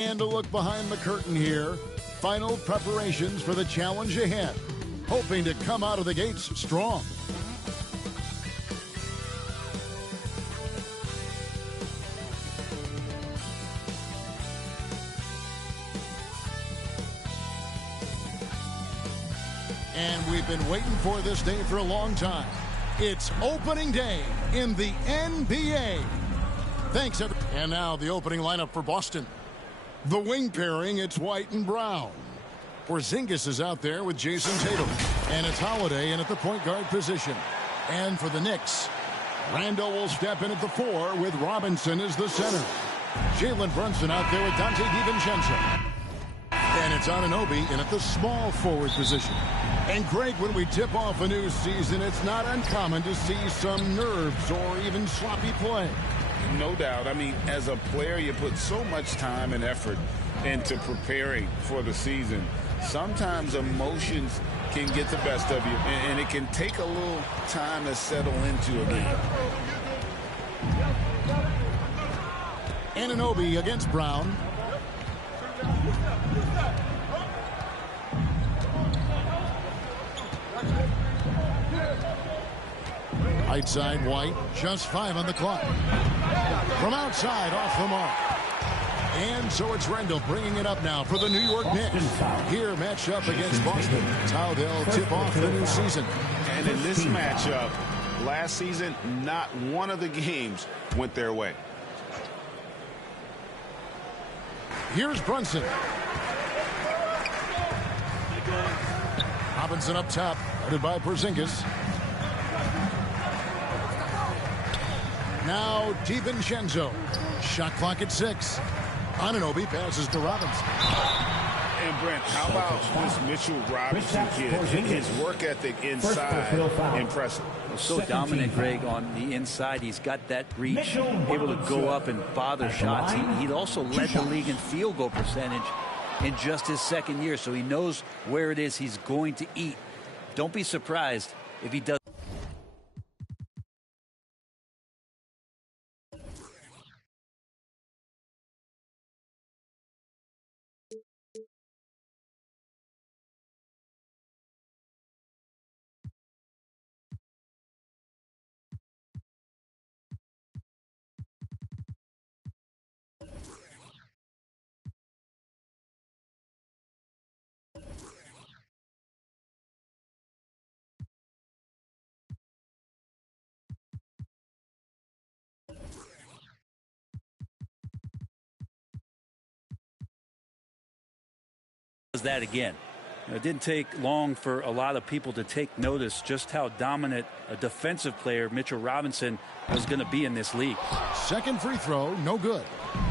And a look behind the curtain here. Final preparations for the challenge ahead. Hoping to come out of the gates strong. And we've been waiting for this day for a long time. It's opening day in the NBA. Thanks, everyone. And now the opening lineup for Boston. The wing pairing, it's White and Brown. Porzingis is out there with Jason Tatum. And it's Holiday in at the point guard position. And for the Knicks, Randall will step in at the 4 with Robinson as the center. Jalen Brunson out there with Dante DiVincenzo. And it's Anunoby in at the small forward position. And Greg, when we tip off a new season, it's not uncommon to see some nerves or even sloppy play. No doubt. I mean, as a player, you put so much time and effort into preparing for the season. Sometimes emotions can get the best of you, and it can take a little time to settle into a game. Anunoby against Brown. Right side, White. Just 5 on the clock. From outside, off the mark. And so it's Randall bringing it up now for the New York Knicks. Here, match up against Boston. It's how they'll tip off the new season. And in this matchup, last season, not one of the games went their way. Here's Brunson. Robinson up top, guarded by Porzingis. Now DiVincenzo. Shot clock at 6. Anunoby passes to Robinson. And Brent, how about this Mitchell Robinson kid? His work ethic inside, impressive. So dominant, Greg, on the inside. He's got that reach, able to go up and bother shots. He also led the league in field goal percentage in just his second year, so he knows where it is he's going to eat. Don't be surprised if he does. That again. It didn't take long for a lot of people to take notice just how dominant a defensive player Mitchell Robinson was going to be in this league. Second free throw, no good.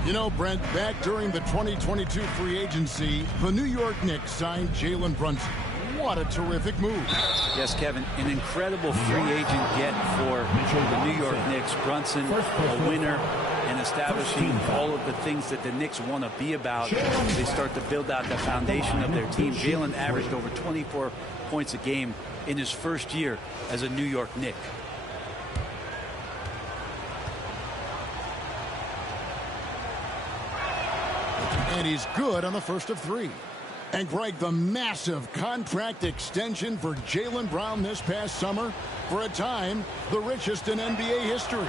You know, Brent, back during the 2022 free agency, the New York Knicks signed Jalen Brunson. What a terrific move. Yes, Kevin, an incredible free agent get for the New York Knicks. Brunson, a winner, and establishing all of the things that the Knicks want to be about. They start to build out the foundation of their team. Jalen averaged over 24 points a game in his first year as a New York Knick. And he's good on the first of 3. And Greg, the massive contract extension for Jaylen Brown this past summer, for a time, the richest in NBA history.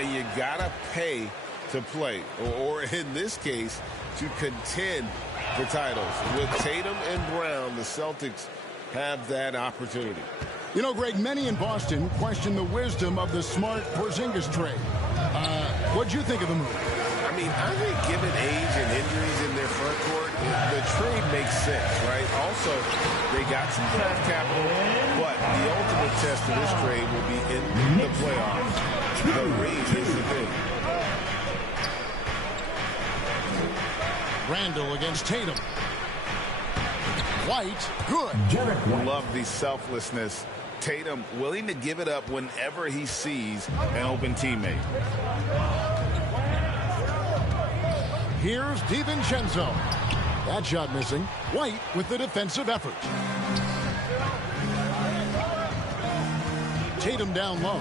And you gotta pay to play, or in this case, to contend for titles. With Tatum and Brown, the Celtics have that opportunity. You know, Greg, many in Boston question the wisdom of the smart Porzingis trade. What'd you think of the move? I mean, I think given age and injuries in their front court, the trade makes sense, right? Also, they got some draft capital, but the ultimate test of this trade will be in the playoffs. The ring is the thing. Randall against Tatum. White, good. Love the selflessness. Tatum willing to give it up whenever he sees an open teammate. Here's DiVincenzo. That shot missing. White with the defensive effort. Tatum down low.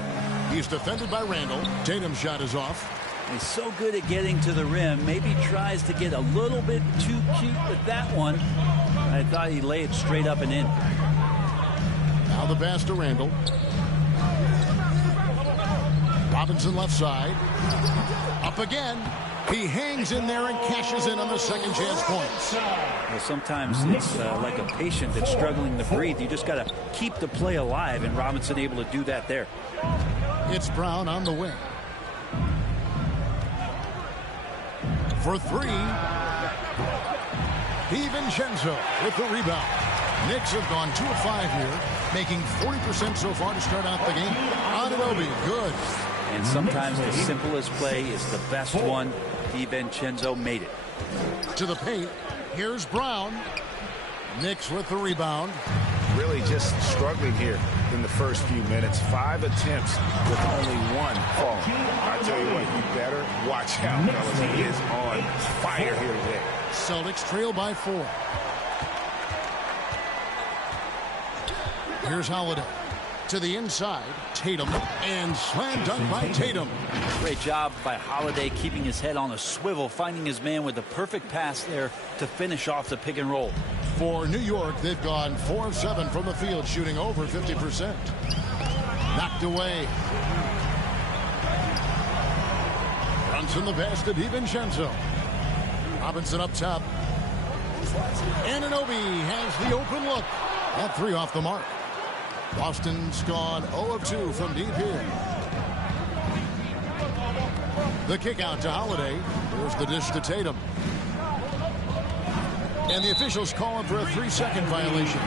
He's defended by Randall. Tatum's shot is off. He's so good at getting to the rim. Maybe tries to get a little bit too cute with that one. I thought he laid it straight up and in. Now the pass to Randall. Robinson left side. Up again. He hangs in there and cashes in on the second chance points. Well, sometimes it's like a patient that's struggling to breathe. You just got to keep the play alive, and Robinson able to do that there. It's Brown on the wing. For three. DiVincenzo with the rebound. Knicks have gone 2 of 5 here, making 40% so far to start out the game. Anunoby, good. And sometimes the simplest play is the best one. DiVincenzo made it. To the paint. Here's Brown. Knicks with the rebound. Really just struggling here in the first few minutes. 5 attempts with only 1 fall. I tell you what, you better watch out, fellas. He is on fire here today. Celtics trail by 4. Here's Holiday. To the inside, Tatum, and slam dunk by Tatum. Great job by Holiday keeping his head on a swivel, finding his man with the perfect pass there to finish off the pick and roll. For New York, they've gone 4 of 7 from the field, shooting over 50%. Knocked away. Brunson the pass to DiVincenzo. Robinson up top. Anunoby has the open look. That 3 off the mark. Boston's gone 0 of 2 from deep here. The kick out to Holiday. There's the dish to Tatum. And the officials calling for a 3-second violation.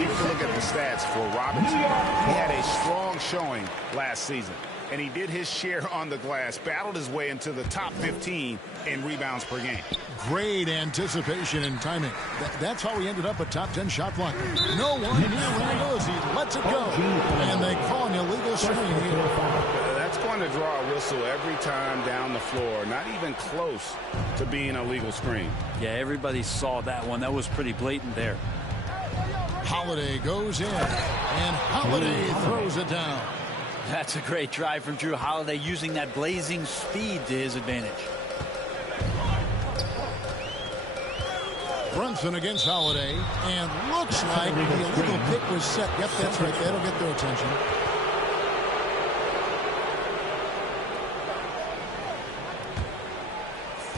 You can look at the stats for Robinson. He had a strong showing last season, and he did his share on the glass, battled his way into the top 15 in rebounds per game. Great anticipation and timing. That's how he ended up a top 10 shot blocker. No one near Randall as he lets it go. And they call an illegal screen here. That's going to draw a whistle every time down the floor. Not even close to being a legal screen. Yeah, everybody saw that one. That was pretty blatant there. Holiday goes in, and Holiday throws it down. That's a great drive from Drew Holiday, using that blazing speed to his advantage. Brunson against Holiday, and looks like the illegal pick was set. Yep, that's right. That'll get their attention.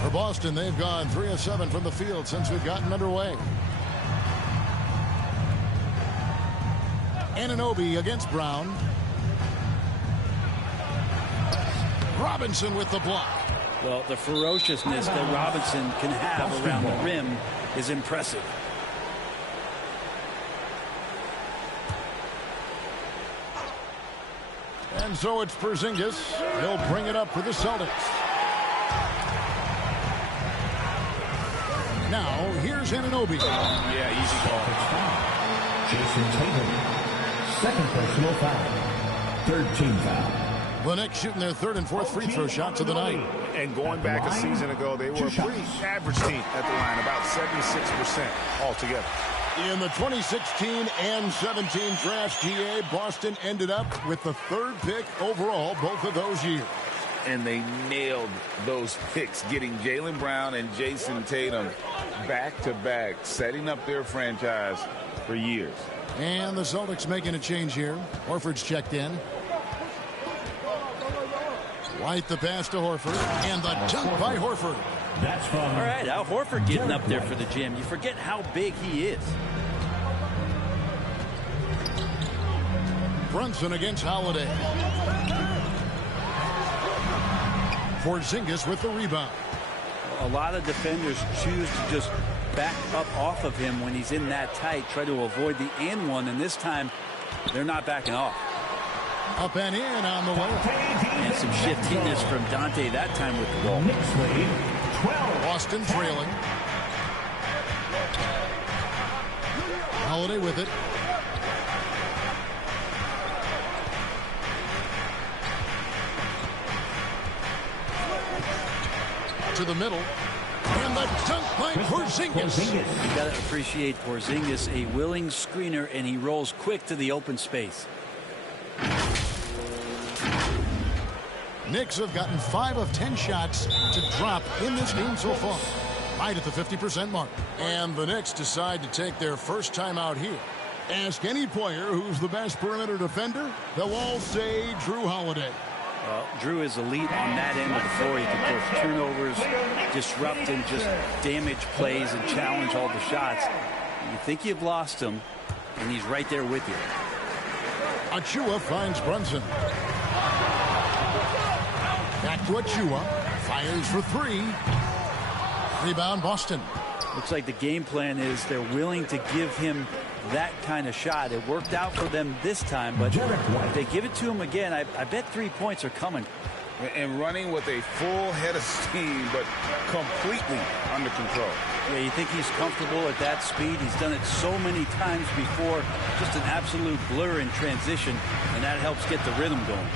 For Boston, they've gone 3 of 7 from the field since we've gotten underway. Anunoby against Brown. Robinson with the block. Well, the ferociousness that Robinson can have around the rim is impressive. And so it's Porzingis. He'll bring it up for the Celtics. Now, here's Anunoby. Yeah, easy call. Jason Tatum. Second personal foul. Third team foul. The Knicks shooting their 3rd and 4th free throw shots of the night. And going back a season ago, they were a pretty average team at the line, about 76% altogether. In the 2016 and 17 drafts, GA, Boston ended up with the 3rd pick overall both of those years. And they nailed those picks, getting Jaylen Brown and Jason Tatum back-to-back, setting up their franchise for years. And the Celtics making a change here. Horford's checked in. White the pass to Horford, and the dunk by Horford. That's from All right, Al Horford getting up there for the gym. You forget how big he is. Brunson against Holiday. Porzingis with the rebound. A lot of defenders choose to just back up off of him when he's in that tight, try to avoid the and one, and this time they're not backing off. Up and in on the way. And some shiftiness from Dante that time with the ball. Knicks lead 12. Boston trailing. Holiday with it. To the middle. And the dunk by Porzingis. You got to appreciate Porzingis, a willing screener, and he rolls quick to the open space. Knicks have gotten 5 of 10 shots to drop in this game so far, right at the 50% mark. And the Knicks decide to take their first time out here. Ask any player who's the best perimeter defender, they'll all say Drew Holiday. Well, Drew is elite on that end of the floor. He can force turnovers, disrupt and just damage plays and challenge all the shots. You think you've lost him, and he's right there with you. Achua finds Brunson. Back to Achua. Fires for 3. Rebound Boston. Looks like the game plan is they're willing to give him that kind of shot. It worked out for them this time, but if they give it to him again, I bet 3 points are coming. And running with a full head of steam, but completely under control. Yeah, you think he's comfortable at that speed? He's done it so many times before. Just an absolute blur in transition, and that helps get the rhythm going.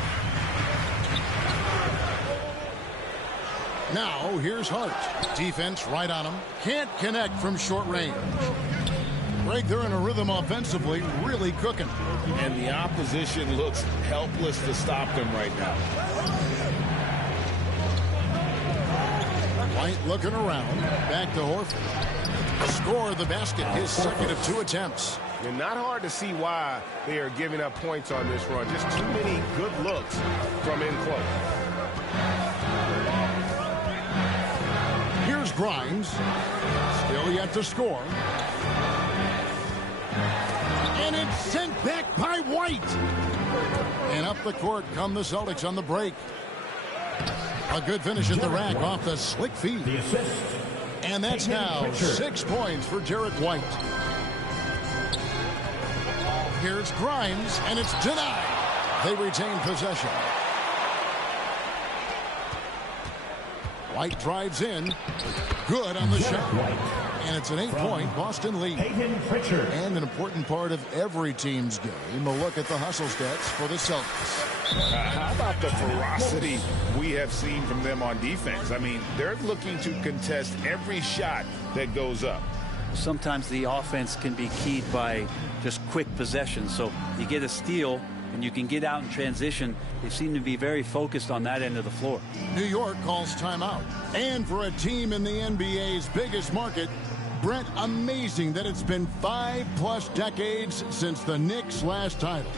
Now, here's Hart. Defense right on him. Can't connect from short range. Greg, they're in a rhythm offensively, really cooking. And the opposition looks helpless to stop them right now. White looking around. Back to Horford. Score the basket, his second of 2 attempts. And not hard to see why they are giving up points on this run. Just too many good looks from in close. Here's Grimes. Still yet to score. And it's sent back by White. And up the court come the Celtics on the break. A good finish at the rack off the slick feed. And that's now 6 points for Derek White. Here's Grimes, and it's denied. They retain possession. White drives in. Good on the shot. And it's an 8-point Boston lead. And an important part of every team's game, a look at the hustle stats for the Celtics. How about the ferocity we have seen from them on defense? I mean, they're looking to contest every shot that goes up. Sometimes the offense can be keyed by just quick possession. So you get a steal and you can get out in transition. They seem to be very focused on that end of the floor. New York calls timeout. And for a team in the NBA's biggest market, Brent, amazing that it's been 5+ decades since the Knicks' last title.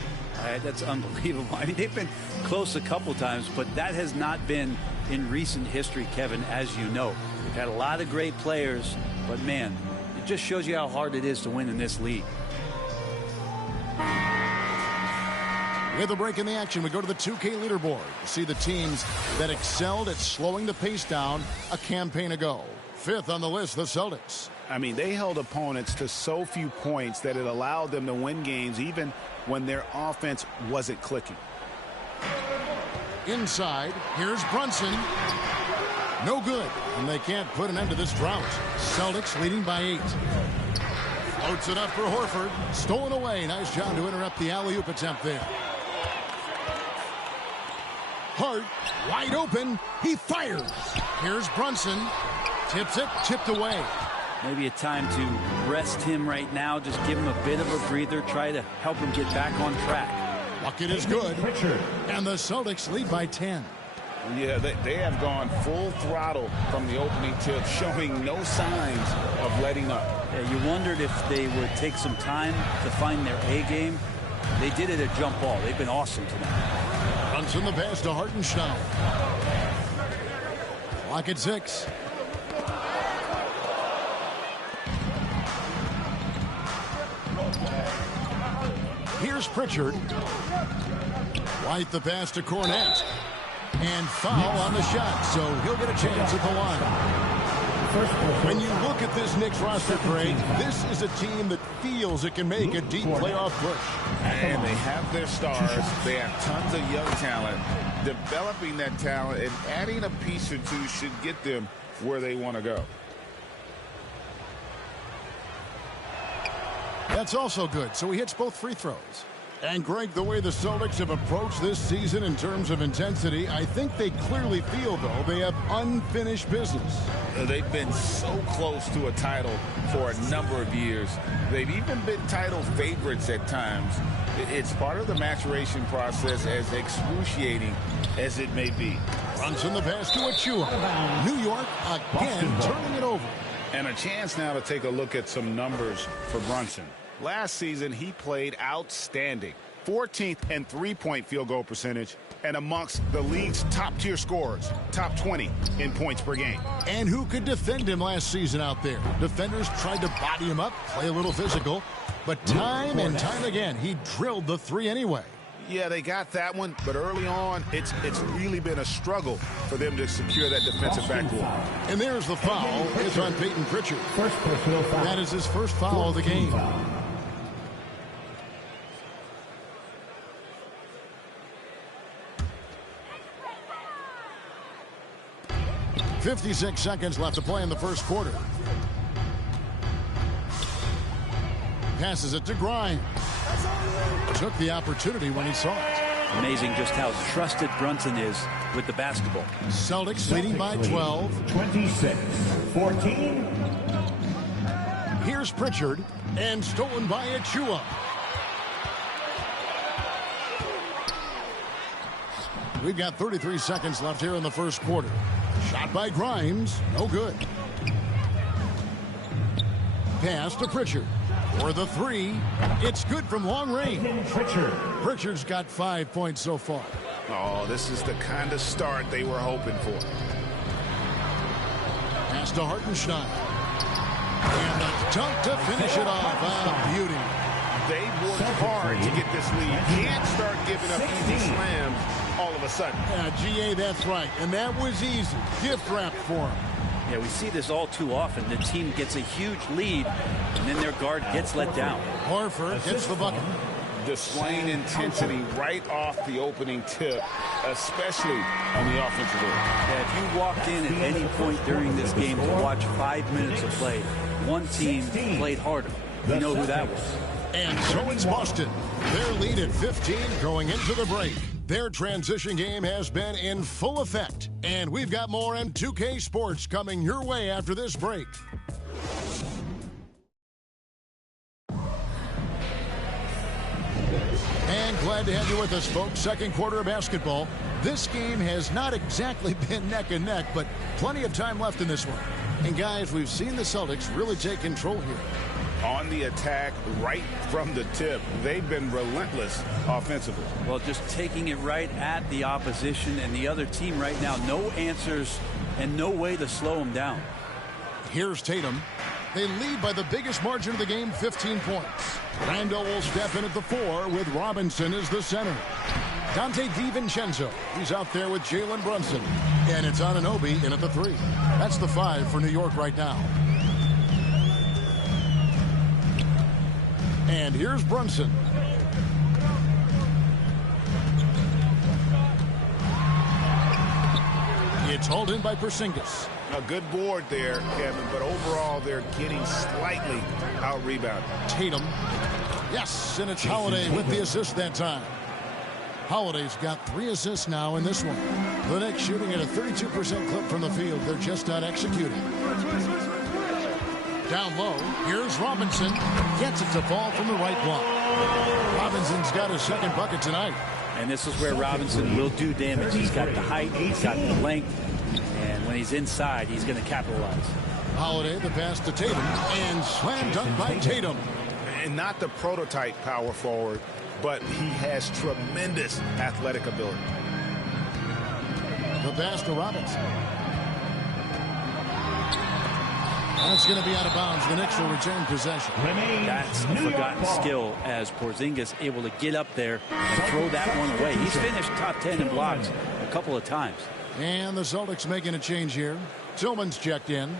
That's unbelievable. I mean, they've been close a couple times, but that has not been in recent history, Kevin, as you know. They've had a lot of great players, but man, it just shows you how hard it is to win in this league. With a break in the action, we go to the 2K leaderboard to see the teams that excelled at slowing the pace down a campaign ago. 5th on the list, the Celtics. I mean, they held opponents to so few points that it allowed them to win games even when their offense wasn't clicking. Inside, here's Brunson. No good, and they can't put an end to this drought. Celtics leading by 8. Floats it up for Horford. Stolen away. Nice job to interrupt the alley-oop attempt there. Hart, wide open. He fires. Here's Brunson. Tips it, chipped away. Maybe a time to rest him right now. Just give him a bit of a breather. Try to help him get back on track. Bucket is good. And the Celtics lead by 10. Yeah, they have gone full throttle from the opening tip, showing no signs of letting up. Yeah, you wondered if they would take some time to find their A game. They did it at jump ball. They've been awesome tonight. Brunson the pass to Hartenstein. Clock at 6. Here's Pritchard. White the pass to Cornette. And foul on the shot, so he'll get a chance at the line. When you look at this Knicks roster, Craig, this is a team that feels it can make a deep playoff push. And they have their stars. They have tons of young talent. Developing that talent and adding a piece or two should get them where they want to go. That's also good, so he hits both free throws. And Greg, the way the Celtics have approached this season in terms of intensity, I think they clearly feel, though, they have unfinished business. They've been so close to a title for a number of years. They've even been title favorites at times. It's part of the maturation process, as excruciating as it may be. Brunson the pass to Achua. New York again turning it over. And a chance now to take a look at some numbers for Brunson. Last season, he played outstanding. 14th and three-point field goal percentage, and amongst the league's top-tier scorers, top 20 in points per game. And who could defend him last season out there? Defenders tried to body him up, play a little physical, but time and time again, he drilled the three anyway. Yeah, they got that one, but early on, it's really been a struggle for them to secure that defensive backboard. And there's the foul. It's on Peyton Pritchard. First personal foul. That is his first foul of the game. 56 seconds left to play in the first quarter. Passes it to Grimes. Took the opportunity when he saw it. Amazing just how trusted Brunson is with the basketball. Celtics leading by 12. 26-14. Here's Pritchard, and stolen by Achua. We've got 33 seconds left here in the first quarter. Shot by Grimes, no good. Pass to Pritchard. For the three, it's good from long range. Pritchard's got 5 points so far. Oh, this is the kind of start they were hoping for. Pass to Hartenstein. And a dunk to finish it off. Ah, beauty. They worked hard to get this lead. You can't start giving up easy slams all of a sudden. Yeah, GA, that's right. And that was easy. Gift wrap for him. Yeah, we see this all too often. The team gets a huge lead, and then their guard gets let down. Horford gets the bucket. Displaying intensity right off the opening tip, especially on the offensive end. Yeah, if you walked in at any point during this game to watch 5 minutes of play, one team played harder. You know who that was. And so it's Boston. Their lead at 15 going into the break. Their transition game has been in full effect. And we've got more M2K Sports coming your way after this break. And glad to have you with us, folks. Second quarter of basketball. This game has not exactly been neck and neck, but plenty of time left in this one. And guys, we've seen the Celtics really take control here. On the attack right from the tip. They've been relentless offensively. Well, just taking it right at the opposition and the other team right now. No answers and no way to slow them down. Here's Tatum. They lead by the biggest margin of the game, 15 points. Randall will step in at the 4 with Robinson as the center. Dante DiVincenzo. He's out there with Jalen Brunson. And it's Anunoby in at the 3. That's the 5 for New York right now. And here's Brunson. It's hauled in by Porzingis. A good board there, Kevin, but overall they're getting slightly out-rebounded. Tatum. Yes, and it's Holiday with the assist that time. Holiday's got 3 assists now in this one. The Knicks shooting at a 32% clip from the field. They're just not executing. Down low, here's Robinson. Gets it to fall from the right block. Robinson's got his second bucket tonight. And this is where Robinson will do damage. He's got the height, he's got the length, and when he's inside, he's going to capitalize. Holiday, the pass to Tatum, and slam dunk by Tatum. And not the prototype power forward, but he has tremendous athletic ability. The pass to Robinson. That's going to be out of bounds. The Knicks will return possession. That's a forgotten skill as Porzingis able to get up there and throw that one away. He's finished top 10 in blocks a couple of times. And the Celtics making a change here. Tillman's checked in.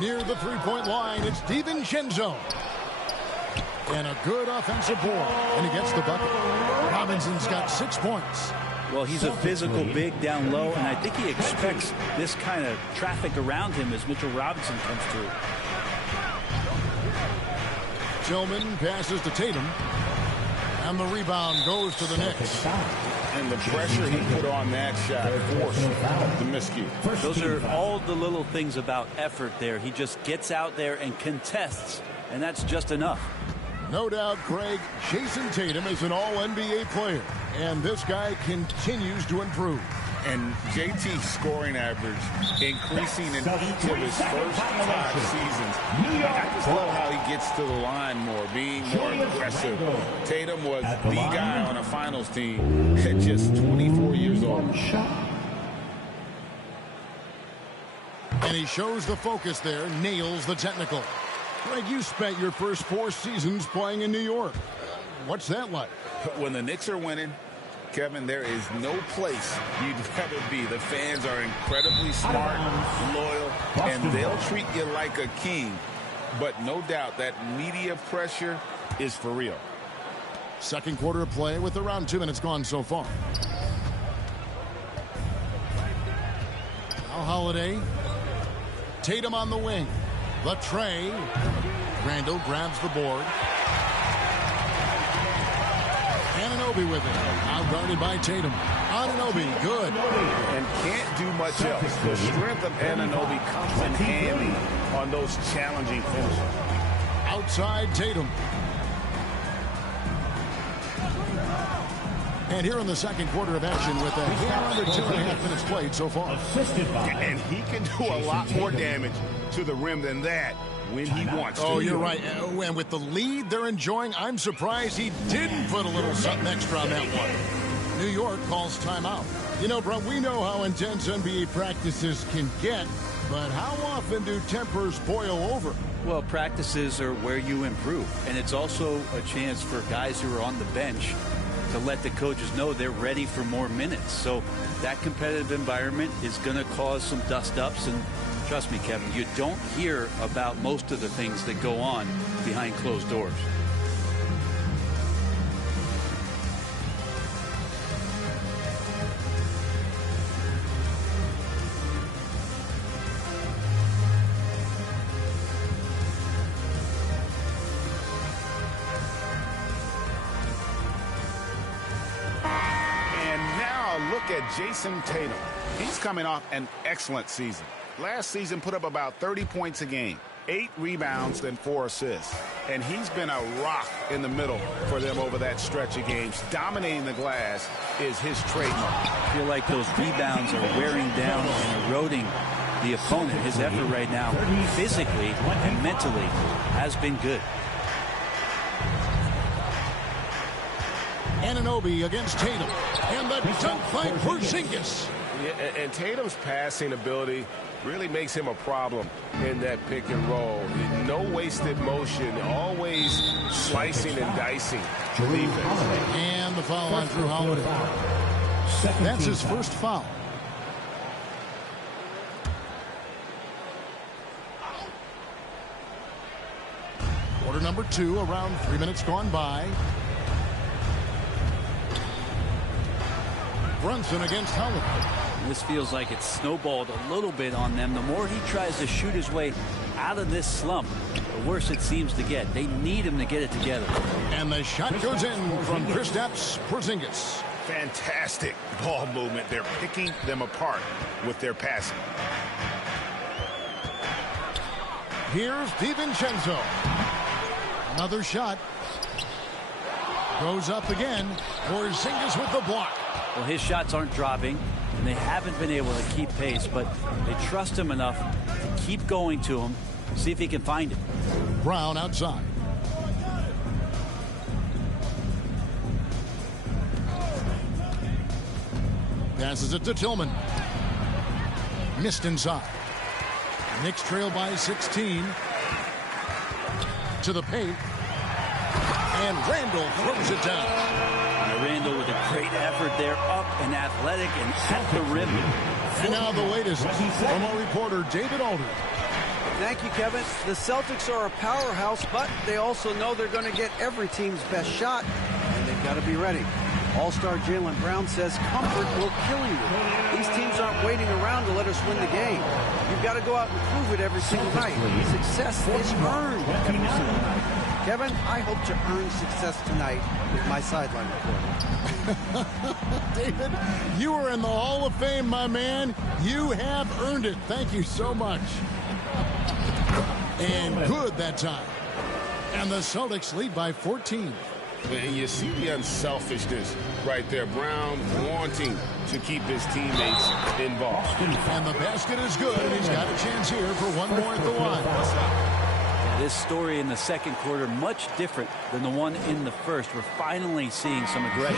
Near the three-point line, it's DiVincenzo. And a good offensive board. And he gets the bucket. Robinson's got 6 points. Well, he's a physical big down low, and I think he expects this kind of traffic around him as Mitchell Robinson comes through. Tillman passes to Tatum. And the rebound goes to the Knicks. And the pressure he put on that shot forced the miscue. Those are all the little things about effort there. He just gets out there and contests, and that's just enough. No doubt, Greg, Jason Tatum is an all-NBA player, and this guy continues to improve. And JT's scoring average increasing in each of his first 5 seasons. I just love how he gets to the line more, being more aggressive. Tatum was the guy on a finals team at just 24 years old. And he shows the focus there, nails the technical. Greg, you spent your first 4 seasons playing in New York. What's that like? When the Knicks are winning, Kevin, there is no place you'd rather be. The fans are incredibly smart, loyal, and they'll treat you like a king. But no doubt that media pressure is for real. Second quarter of play with around 2 minutes gone so far. Now Holiday. Tatum on the wing. The tray. Randall grabs the board. Anunoby with it. Now guarded by Tatum. Anunoby, good. And can't do much else. The strength of Anunoby comes in handy on those challenging finishes. Outside Tatum. And here in the second quarter of action with a hair under 2.5 minutes played so far. And he can do a lot more damage to the rim than that when he wants to. Oh, you're right. And with the lead they're enjoying, I'm surprised he didn't put a little something extra on that one. New York calls timeout. You know, bro, we know how intense NBA practices can get, but how often do tempers boil over? Well, practices are where you improve, and it's also a chance for guys who are on the bench to let the coaches know they're ready for more minutes. So that competitive environment is going to cause some dust-ups, and trust me, Kevin, you don't hear about most of the things that go on behind closed doors. At Jason Tatum. He's coming off an excellent season. Last season put up about 30 points a game, 8 rebounds and 4 assists. And he's been a rock in the middle for them over that stretch of games. Dominating the glass is his trademark. I feel like those rebounds are wearing down and eroding the opponent. His effort right now, physically and mentally, has been good. Anunoby against Tatum. And the dunk by Porzingis. Yeah, and Tatum's passing ability really makes him a problem in that pick and roll. No wasted motion, always slicing and dicing defense. And the foul on Drew Holiday. That's his first foul. Quarter number 2, around 3 minutes gone by. Brunson against Holiday. This feels like it's snowballed a little bit on them. The more he tries to shoot his way out of this slump, the worse it seems to get. They need him to get it together. And the shot goes in from Kristaps Porzingis. Fantastic ball movement. They're picking them apart with their passing. Here's DiVincenzo. Another shot. Goes up again. Porzingis with the block. Well, his shots aren't dropping, and they haven't been able to keep pace, but they trust him enough to keep going to him, see if he can find it. Brown outside. Passes it to Tillman. Missed inside. Knicks trail by 16. To the paint. And Randall throws it down. Randall with a great effort there, up and athletic and at the rim. And now the latest from our reporter, David Aldridge. Thank you, Kevin. The Celtics are a powerhouse, but they also know they're going to get every team's best shot, and they Got to be ready. All-star Jaylen Brown says comfort will kill you. These teams aren't waiting around to let us win the game. You've got to go out and prove it every single night. Success is earned every single night. Kevin, I hope to earn success tonight with my sideline report. David, you are in the Hall of Fame, my man. You have earned it. Thank you so much. And good that time. And the Celtics lead by 14. And you see the unselfishness right there. Brown wanting to keep his teammates involved. And the basket is good, and he's got a chance here for one more at the line. This story in the second quarter, much different than the one in the first. We're finally seeing some aggression.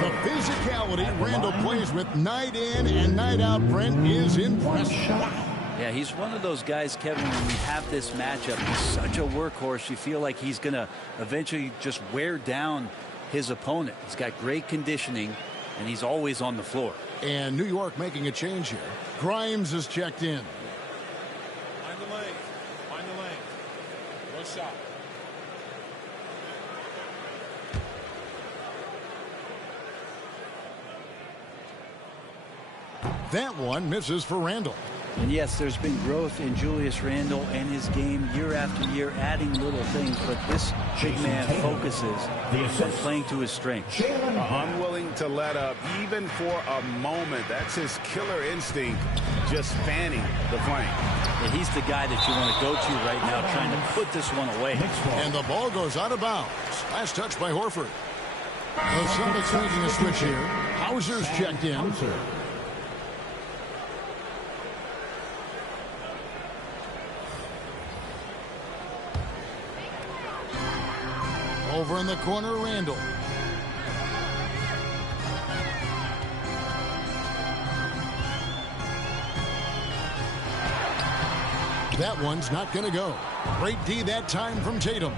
The physicality Randall plays with night in and night out, Brent, is impressive. Yeah, he's one of those guys, Kevin, when we have this matchup, he's such a workhorse. You feel like he's going to eventually just wear down his opponent. He's got great conditioning, and he's always on the floor. And New York making a change here. Grimes is checked in. Find the lane. Find the lane. No shot. That one misses for Randall. And yes, there's been growth in Julius Randle and his game year after year, adding little things, but this big man focuses on playing to his strengths. Unwilling to let up even for a moment. That's his killer instinct, just fanning the flame. Yeah, he's the guy that you want to go to right now, trying to put this one away. And the ball goes out of bounds. Last touch by Horford. The Celtics making a switch here. Hauser's checked in. Over in the corner, Randall. That one's not going to go. Great D that time from Tatum.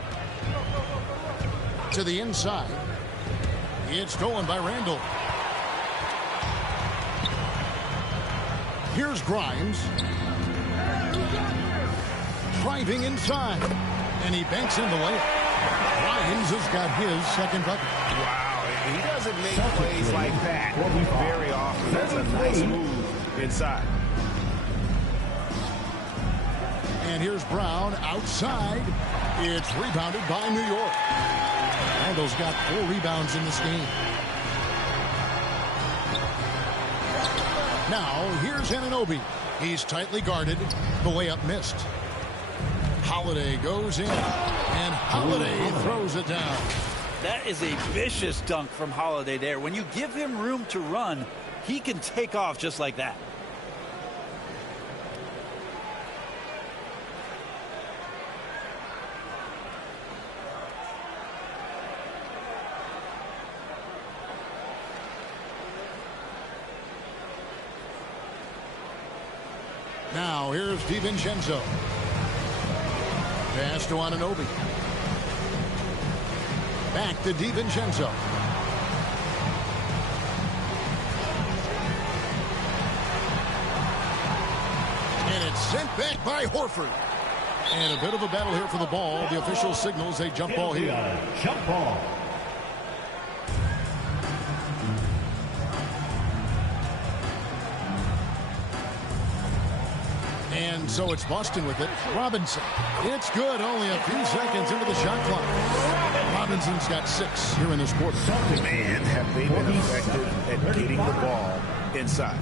To the inside. It's stolen by Randall. Here's Grimes. Driving inside. And he banks in the layup. Grimes has got his second bucket. Wow, he doesn't make plays like that very often. That's a nice move inside. And here's Brown outside. It's rebounded by New York. Randall's got 4 rebounds in this game. Now, here's Anunoby. He's tightly guarded. The layup missed. Holiday goes in, and Holiday throws it down. That is a vicious dunk from Holiday there. When you give him room to run, he can take off just like that. Now, here's DiVincenzo. Pass to Anunoby. Back to DiVincenzo. And it's sent back by Horford. And a bit of a battle here for the ball. The official signals a jump ball here. Jump ball. And so it's Boston with it. Robinson. It's good. Only a few seconds into the shot clock. Robinson's got 6 here in this quarter. Man, have they been effective at getting the ball inside.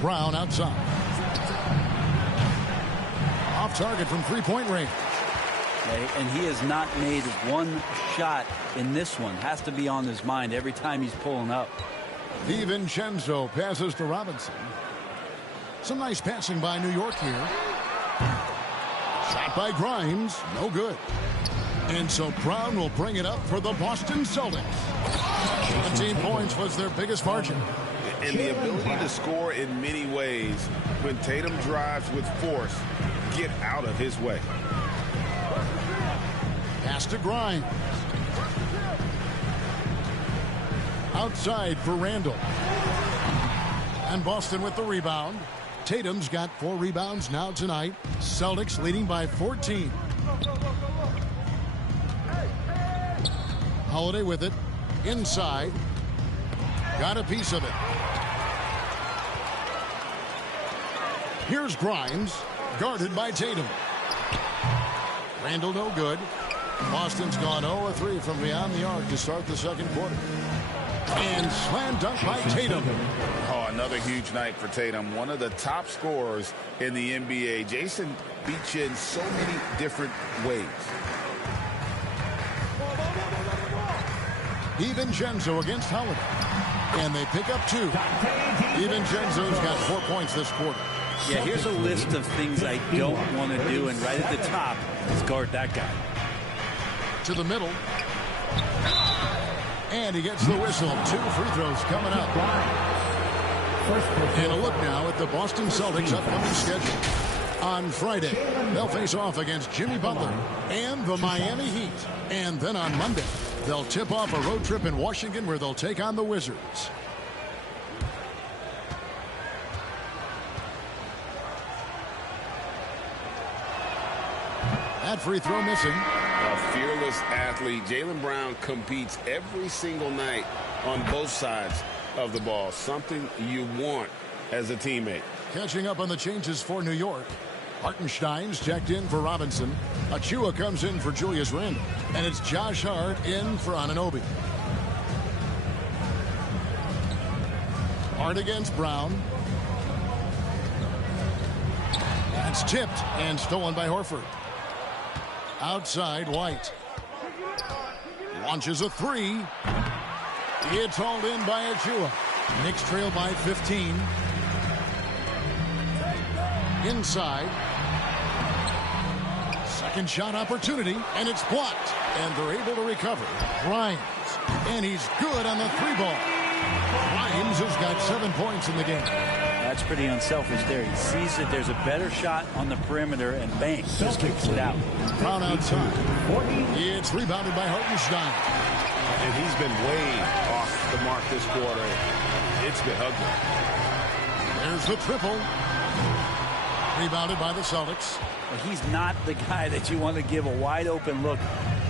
Brown outside. Off target from three-point range. Okay, and he has not made one shot in this one. Has to be on his mind every time he's pulling up. DiVincenzo passes to Robinson. Some nice passing by New York here. Shot by Grimes. No good. And so Brown will bring it up for the Boston Celtics. 17 points was their biggest margin. And the ability to score in many ways. When Tatum drives with force, get out of his way. Pass to Grimes. Outside for Randall. And Boston with the rebound. Tatum's got 4 rebounds now tonight. Celtics leading by 14. Holiday with it. Inside. Got a piece of it. Here's Grimes. Guarded by Tatum. Randall no good. Boston's gone 0-3 from beyond the arc to start the second quarter. And slam dunk by Tatum. Oh, another huge night for Tatum. One of the top scorers in the NBA. Jason beats you in so many different ways. DiVincenzo against Holiday. And they pick up 2. DiVincenzo's got 4 points this quarter. Yeah, here's a list of things I don't want to do, and right at the top is guard that guy. To the middle. And he gets the whistle. 2 free throws coming up. And a look now at the Boston Celtics' upcoming schedule. On Friday, they'll face off against Jimmy Butler and the Miami Heat. And then on Monday, they'll tip off a road trip in Washington where they'll take on the Wizards. That free throw missing. A fearless athlete. Jaylen Brown competes every single night on both sides of the ball. Something you want as a teammate. Catching up on the changes for New York. Hartenstein's checked in for Robinson. Achua comes in for Julius Randle. And it's Josh Hart in for Anunoby. Hart against Brown. That's tipped and stolen by Horford. Outside, White. Launches a 3. It's hauled in by Achua. Knicks trail by 15. Inside. Second shot opportunity, and it's blocked. And they're able to recover. Grimes. And he's good on the 3-ball. Grimes has got 7 points in the game. That's pretty unselfish there. He sees that there's a better shot on the perimeter, and bang, just kicks it out. Brown outside. It's rebounded by Hartenstein. And he's been way off the mark this quarter. It's been ugly. There's the triple. Rebounded by the Celtics. Well, he's not the guy that you want to give a wide open look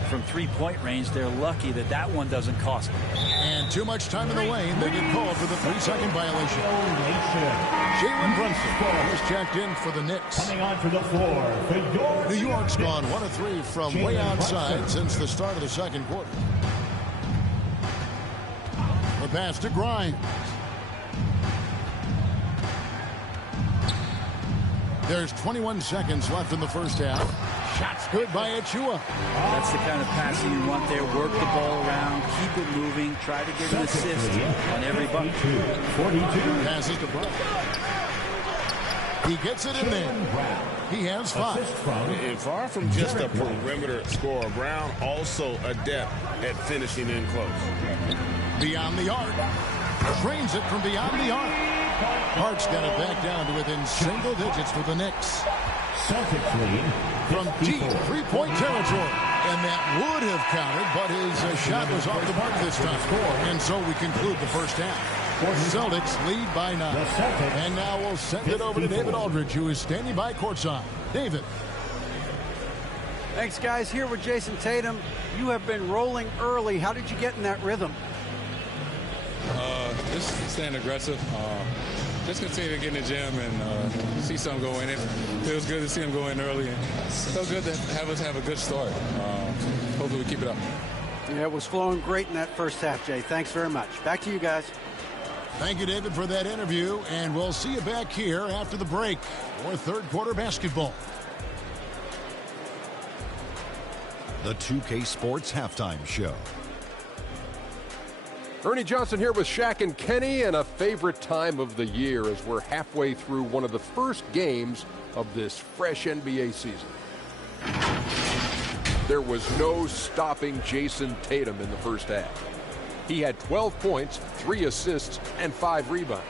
from 3-point range. They're lucky that that one doesn't cost them. And too much time in the lane. They get called for the 3-second violation. Jalen Brunson is checked in for the Knicks. Coming onto the floor, New York's gone 1-3 from way outside since the start of the second quarter. The pass to Grimes. There's 21 seconds left in the first half. Shots good by Achua. That's the kind of passing you want there. Work the ball around, keep it moving, try to get an assist on every bucket. 42. Passes to Brown. He gets it in there. He has 5. And far from just a perimeter scorer, Brown also adept at finishing in close. Beyond the arc. Trains it from beyond the arc. Hart's got it back down to within single digits for the Knicks. Celtics lead From deep 3-point territory. And that would have counted, but his shot was off the mark this time. And so we conclude the first half. Celtics lead by 9. And now we'll send it over to David Aldridge, who is standing by courtside. David. Thanks, guys. Here with Jason Tatum. You have been rolling early. How did you get in that rhythm? Just staying aggressive. Just continue to get in the gym and see something go in. It feels good to see him go in early. And so good to have us have a good start. Hopefully we keep it up. Yeah, it was flowing great in that first half, Jay. Thanks very much. Back to you guys. Thank you, David, for that interview. And we'll see you back here after the break for third quarter basketball. The 2K Sports Halftime Show. Ernie Johnson here with Shaq and Kenny, and a favorite time of the year as we're halfway through one of the first games of this fresh NBA season. There was no stopping Jason Tatum in the first half. He had 12 points, 3 assists, and 5 rebounds.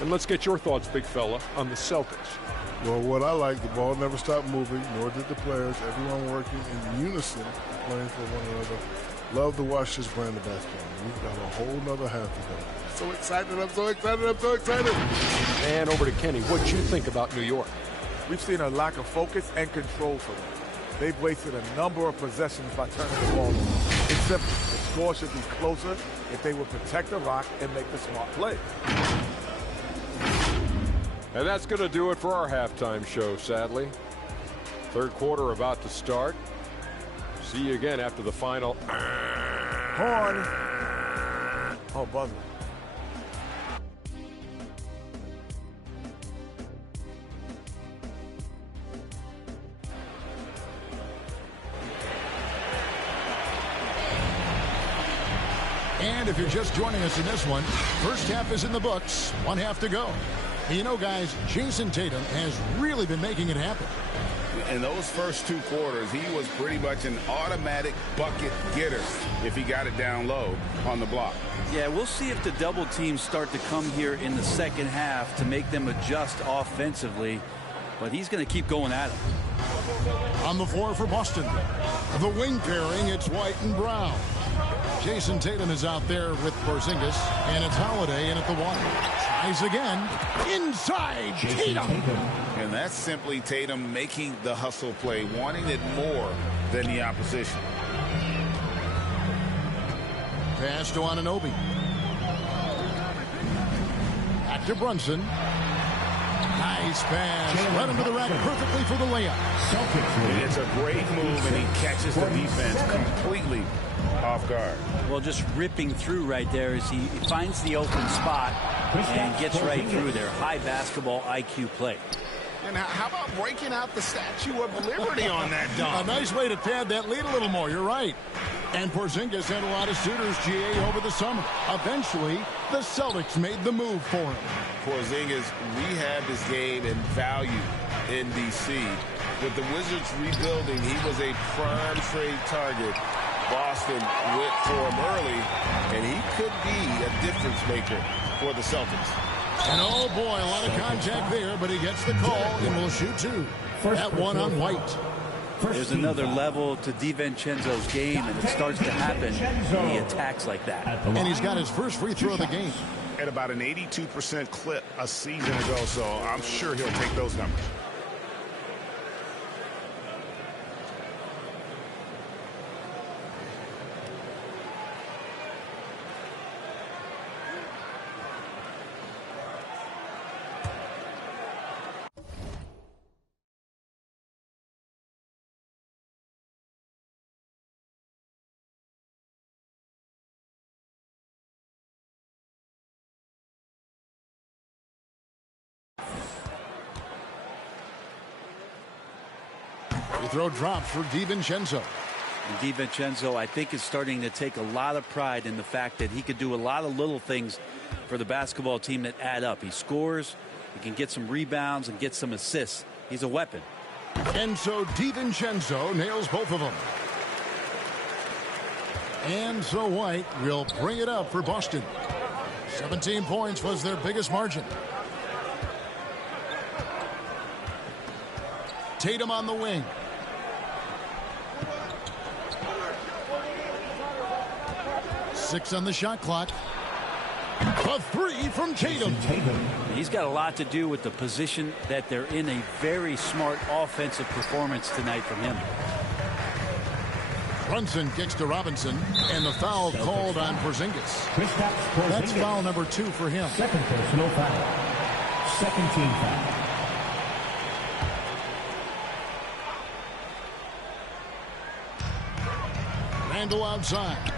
And let's get your thoughts, big fella, on the Celtics. Well, what I like, the ball never stopped moving, nor did the players. Everyone working in unison, playing for one another. Love to watch this brand of basketball. We've got a whole nother half to go. So excited, I'm so excited, I'm so excited. And over to Kenny. What you think about New York? We've seen a lack of focus and control for them. They've wasted a number of possessions by turning the ball over. It's simple. It's score should be closer if they would protect the rock and make the smart play. And that's going to do it for our halftime show, sadly. Third quarter about to start. See you again after the final. Horn. Oh, buzzer. And if you're just joining us in this one, first half is in the books, one half to go. And you know, guys, Jason Tatum has really been making it happen. In those first two quarters, he was pretty much an automatic bucket getter if he got it down low on the block. Yeah, we'll see if the double teams start to come here in the second half to make them adjust offensively. But he's going to keep going at him. On the floor for Boston, the wing pairing, it's White and Brown. Jason Tatum is out there with Porzingis, and it's Holiday in at the one. Tries again. Inside Tatum. And that's simply Tatum making the hustle play, wanting it more than the opposition. Pass to Anunoby. Back to Brunson. Nice pass. Right into the rack perfectly for the layup. It's a great move, and he catches the defense completely off guard. Well, just ripping through right there as he finds the open spot and gets right through there. High basketball IQ play. And how about breaking out the Statue of Liberty on that dunk? A nice way to pad that lead a little more. You're right. And Porzingis had a lot of suitors, GA, over the summer. Eventually, the Celtics made the move for him. Porzingis rehabbed his game and value in D.C. With the Wizards rebuilding, he was a prime trade target. Boston went for him early, and he could be a difference maker for the Celtics. And oh boy, a lot of contact there, but he gets the call and will shoot two. That one on White. There's another level to DiVincenzo's game, and it starts to happen when he attacks like that. And he's got his first free throw of the game. At about an 82% clip a season ago, so I'm sure he'll take those numbers. Free throw drops for DiVincenzo. And DiVincenzo, I think, is starting to take a lot of pride in the fact that he could do a lot of little things for the basketball team that add up. He scores, he can get some rebounds and get some assists. He's a weapon. And so DiVincenzo nails both of them. And so White will bring it up for Boston. 17 points was their biggest margin. Tatum on the wing. Six on the shot clock. A three from Tatum. He's got a lot to do with the position that they're in. A very smart offensive performance tonight from him. Brunson kicks to Robinson, and the foul called on Porzingis. That's foul number 2 for him. Second personal foul. Second team foul. Randle outside.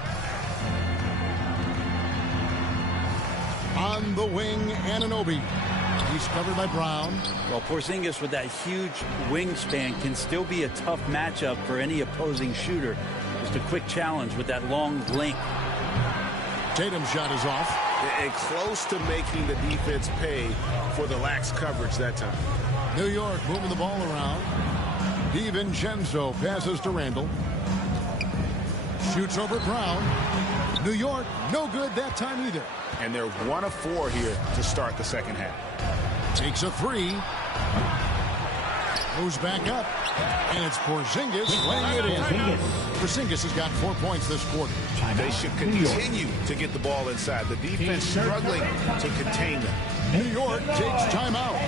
On the wing, Anunoby. He's covered by Brown. Well, Porzingis with that huge wingspan can still be a tough matchup for any opposing shooter. Just a quick challenge with that long length. Tatum's shot is off. And close to making the defense pay for the lax coverage that time. New York moving the ball around. DiVincenzo passes to Randle. Shoots over Brown. New York, no good that time either. And they're 1 of 4 here to start the second half. Takes a three. Moves back up. And it's Porzingis laying it in. Porzingis has got 4 points this quarter. They should continue to get the ball inside. The defense struggling to contain them. New York takes timeout.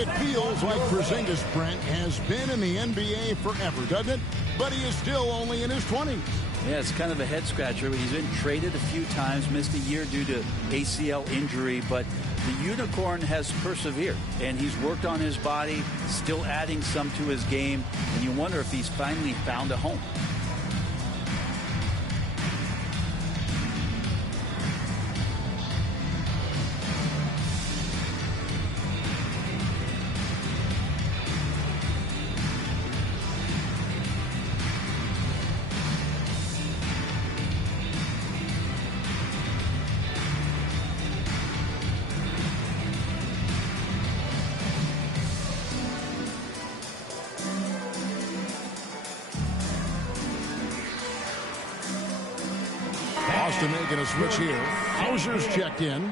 It feels like Porzingis, Brent, has been in the NBA forever, doesn't it? But he is still only in his 20s. Yeah, it's kind of a head scratcher. He's been traded a few times, missed a year due to ACL injury, but the Unicorn has persevered, and he's worked on his body, still adding some to his game, and you wonder if he's finally found a home. Boston making a switch here. Hauser's checked in.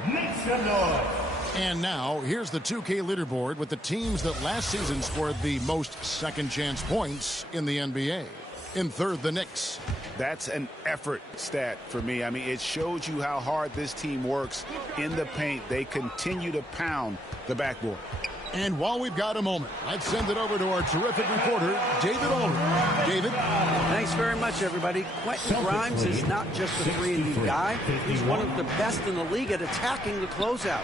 And now, here's the 2K leaderboard with the teams that last season scored the most second-chance points in the NBA. In third, the Knicks. That's an effort stat for me. I mean, it shows you how hard this team works in the paint. They continue to pound the backboard. And while we've got a moment, let's send it over to our terrific reporter, David Aldridge. David? Thanks very much, everybody. Quentin Grimes is not just a 3-and-D guy. He's one of the best in the league at attacking the closeout.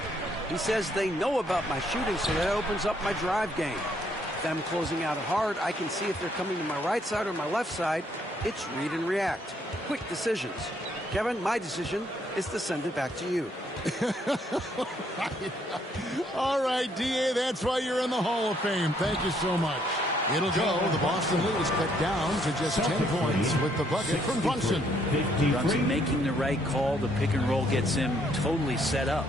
He says they know about my shooting, so that opens up my drive game. If I'm closing out hard, I can see if they're coming to my right side or my left side. It's read and react. Quick decisions. Kevin, my decision is to send it back to you. All right, D.A., that's why you're in the Hall of Fame. Thank you so much. It'll go. The Boston lead is cut down to just 10 points with the bucket from Brunson. Brunson making the right call. The pick and roll gets him totally set up.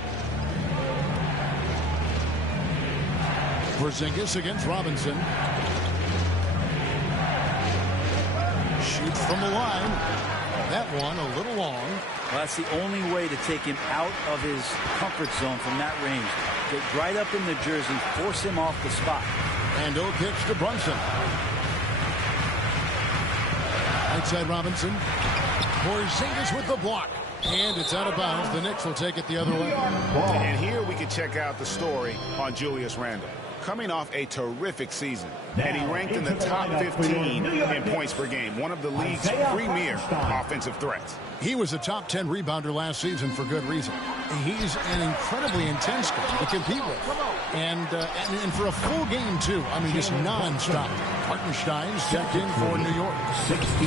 Porzingis against Robinson. Shoots from the line. That one a little long. Well, that's the only way to take him out of his comfort zone from that range. Get right up in the jersey, force him off the spot. And no pitch to Brunson. Outside Robinson. Porzingis with the block. And it's out of bounds. The Knicks will take it the other way. And here we can check out the story on Julius Randle. Coming off a terrific season, and he ranked in the top 15 in points per game, one of the league's premier offensive threats. He was a top 10 rebounder last season for good reason. He's an incredibly intense guy to compete with. And for a full game, too. I mean, just nonstop. Hartenstein's checked in for New York.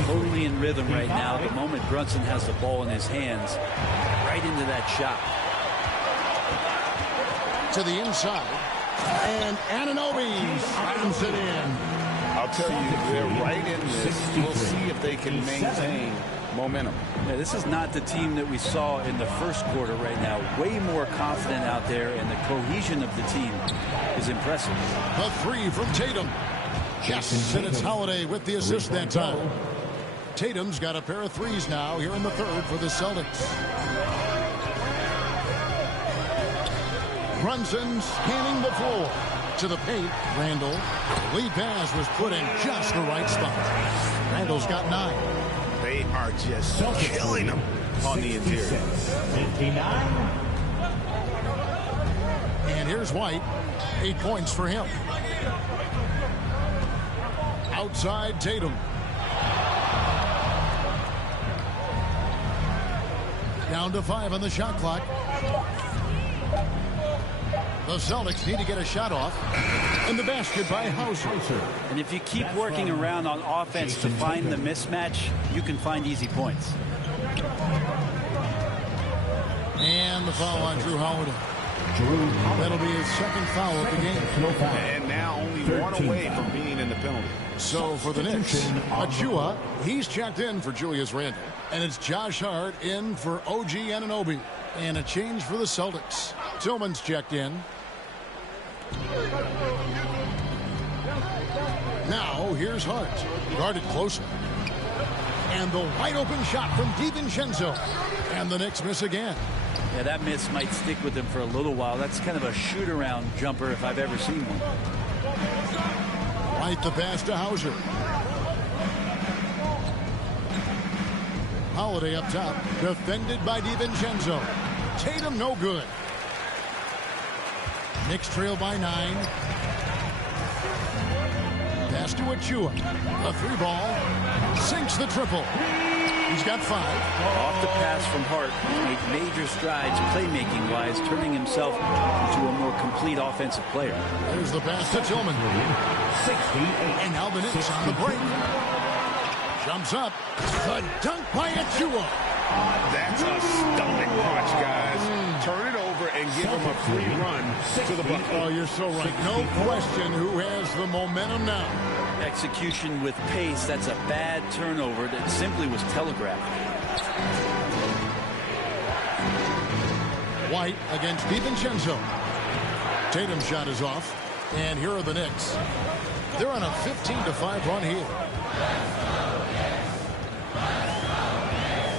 Totally in rhythm right now. The moment Brunson has the ball in his hands, right into that shot. To the inside. And Anunoby slams it in. I'll tell you, they're right in this. We'll see if they can maintain momentum. Yeah, this is not the team that we saw in the first quarter right now. Way more confident out there, and the cohesion of the team is impressive. The three from Tatum. Yes, and it's Holiday with the assist that time. Tatum's got a pair of threes now here in the third for the Celtics. Brunson scanning the floor. To the paint, Randle. Lead pass was put in just the right spot. Randle's got 9. They are just killing them on the interior. 59. And here's White. 8 points for him. Outside Tatum. Down to 5 on the shot clock. The Celtics need to get a shot off. And the basket by Hauser. And if you keep working around on offense to find the mismatch, you can find easy points. And the foul on Drew Holiday. That'll be his second foul of the game. And now only one away from being in the penalty. So for the Knicks, Achua, he's checked in for Julius Randle. And it's Josh Hart in for OG Anunoby. And a change for the Celtics. Tillman's checked in. Now here's Hart. Guarded closer. And the wide open shot from DiVincenzo. And the Knicks miss again. Yeah, that miss might stick with him for a little while. That's kind of a shoot-around jumper if I've ever seen one. Right the pass to Hauser. Holiday up top. Defended by DiVincenzo. Tatum no good. Knicks trail by 9. Pass to Achua. A 3 ball. Sinks the triple. He's got 5. Off the pass from Hart, he's made major strides playmaking-wise, turning himself into a more complete offensive player. There's the pass to Tillman. 68. And now the Knicks on the break. Jumps up. The dunk by Achua. That's a stomach punch, guys. Turn it over and give him a free run to the bucket. Oh, you're so right. No question who has the momentum now. Execution with pace, that's a bad turnover that simply was telegraphed. White against DiVincenzo. Tatum's shot is off. And here are the Knicks. They're on a 15-5 run here.